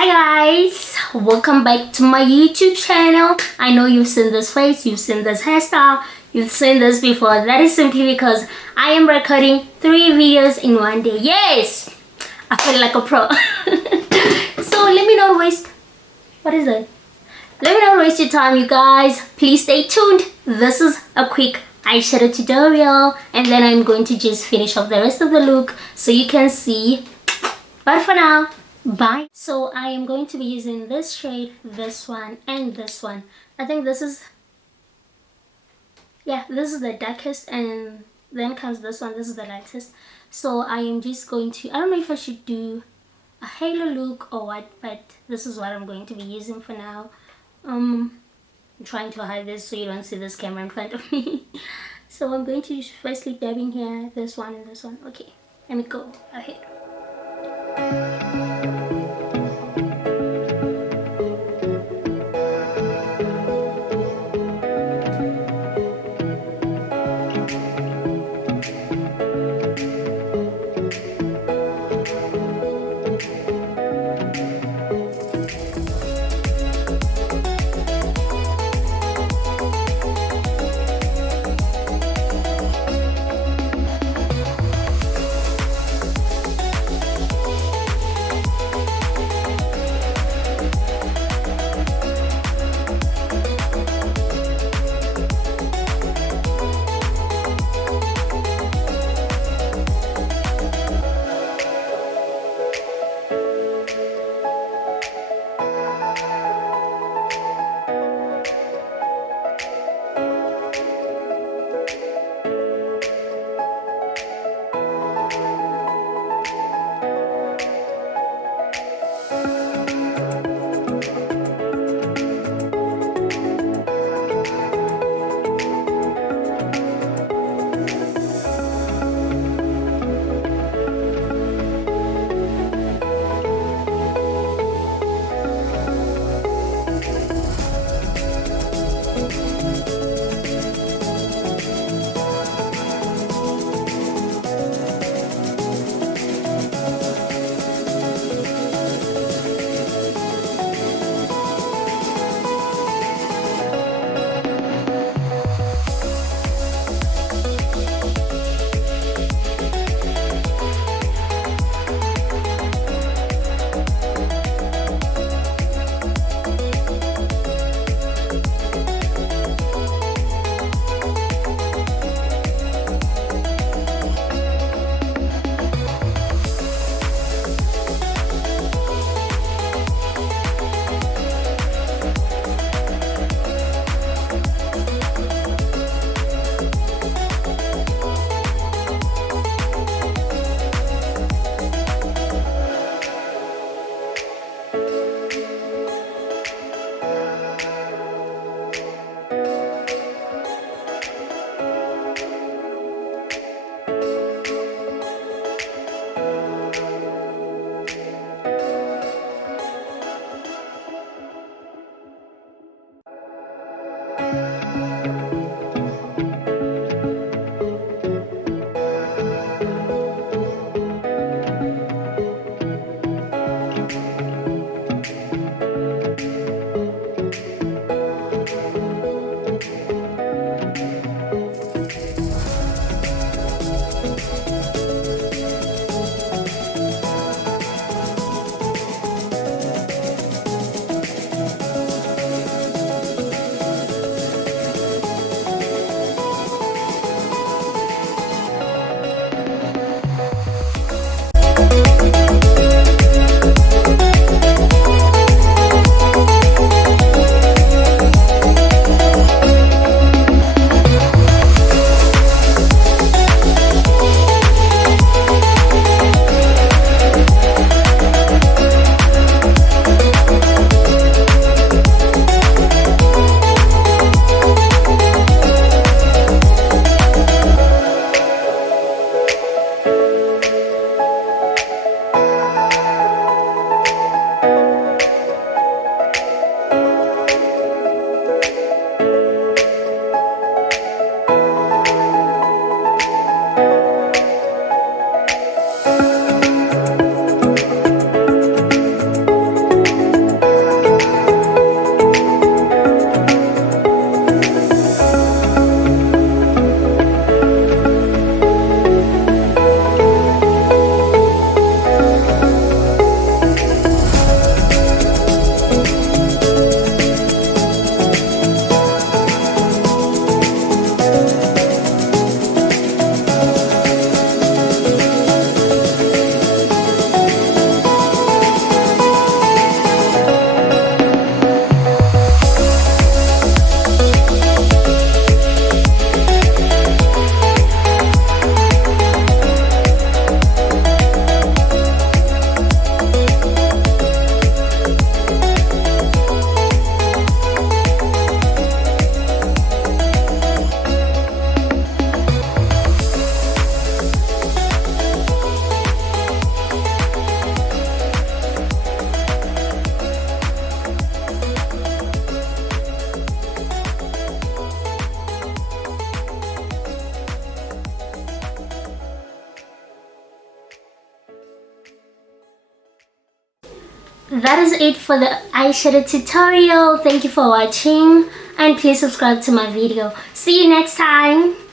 Hi guys, welcome back to my YouTube channel. I know you've seen this face, you've seen this hairstyle, you've seen this before. That is simply because I am recording 3 videos in one day. Yes, I feel like a pro. So let me not waste, what is it? Let me not waste your time, you guys. Please stay tuned. This is a quick eyeshadow tutorial and then I'm going to just finish off the rest of the look so you can see. But for now, bye. So I am going to be using this shade, this one, and this one. I think this is, yeah, this is the darkest, and then comes this one. This is the lightest. So I am just going to, I don't know if I should do a halo look or what, but this is what I'm going to be using for now. I'm trying to hide this so you don't see this camera in front of me. So I'm going to firstly dabbing here, this one and this one. Okay, let me go ahead. that is it for the eyeshadow tutorial. Thank you for watching and please subscribe to my video. See you next time.